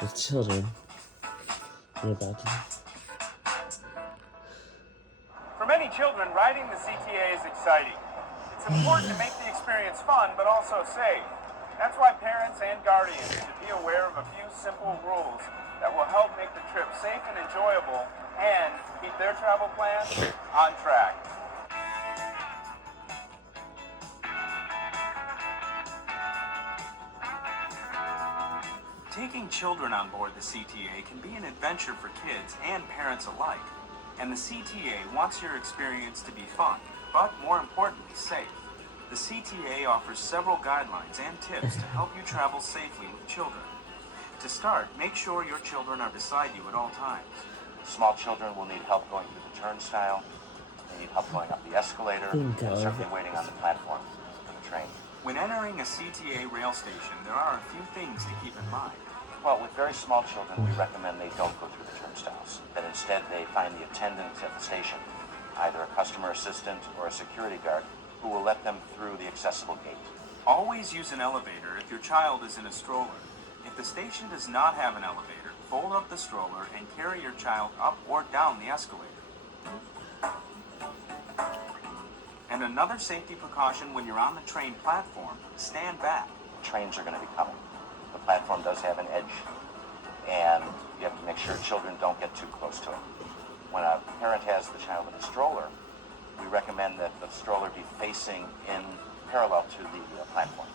with children. You're about to. For many children, riding the CTA is exciting. It's important to make the experience fun, but also safe. That's why parents and guardians should be aware of a few simple rules that will help make the trip safe and enjoyable and keep their travel plans on track. Taking children on board the CTA can be an adventure for kids and parents alike. And the CTA wants your experience to be fun, but more importantly, safe. The CTA offers several guidelines and tips to help you travel safely with children. To start, make sure your children are beside you at all times. Small children will need help going through the turnstile, they need help going up the escalator, and certainly waiting on the platform for the train. When entering a CTA rail station, there are a few things to keep in mind. Well, with very small children, we recommend they don't go through the turnstiles, that instead they find the attendant at the station, either a customer assistant or a security guard, who will let them through the accessible gate. Always use an elevator if your child is in a stroller. If the station does not have an elevator, fold up the stroller and carry your child up or down the escalator. And another safety precaution when you're on the train platform, stand back. Trains are going to be coming. The platform does have an edge, and you have to make sure children don't get too close to it. When a parent has the child in a stroller, we recommend that the stroller be facing in parallel to the platform.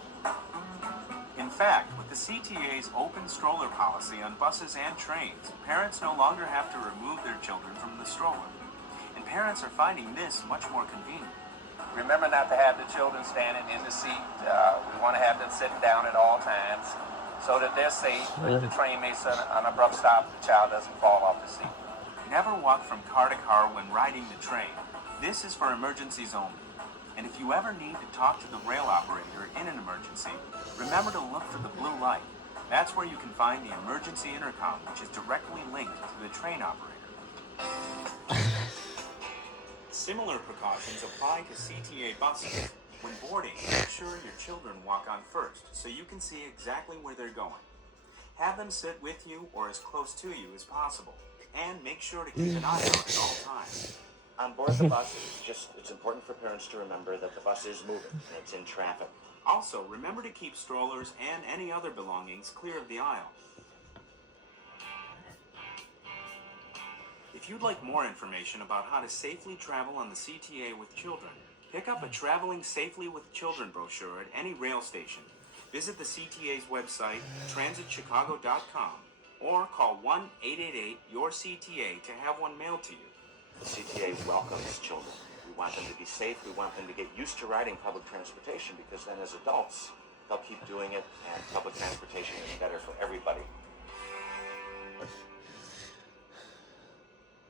In fact, with the CTA's open stroller policy on buses and trains, parents no longer have to remove their children from the stroller. And parents are finding this much more convenient. Remember not to have the children standing in the seat. We want to have them sitting down at all times so that they're safe. If the train makes an abrupt stop, the child doesn't fall off the seat. Never walk from car to car when riding the train. This is for emergencies only. And if you ever need to talk to the rail operator in an emergency, remember to look for the blue light. That's where you can find the emergency intercom, which is directly linked to the train operator. Similar precautions apply to CTA buses. When boarding, make sure your children walk on first so you can see exactly where they're going. Have them sit with you or as close to you as possible. And make sure to keep an eye out at all times. On board the bus, it's important for parents to remember that the bus is moving and it's in traffic. Also, remember to keep strollers and any other belongings clear of the aisle. If you'd like more information about how to safely travel on the CTA with children, pick up a Traveling Safely with Children brochure at any rail station. Visit the CTA's website, transitchicago.com, or call 1-888-YOUR-CTA to have one mailed to you. The CTA welcomes children. We want them to be safe. We want them to get used to riding public transportation because then as adults, they'll keep doing it and public transportation is better.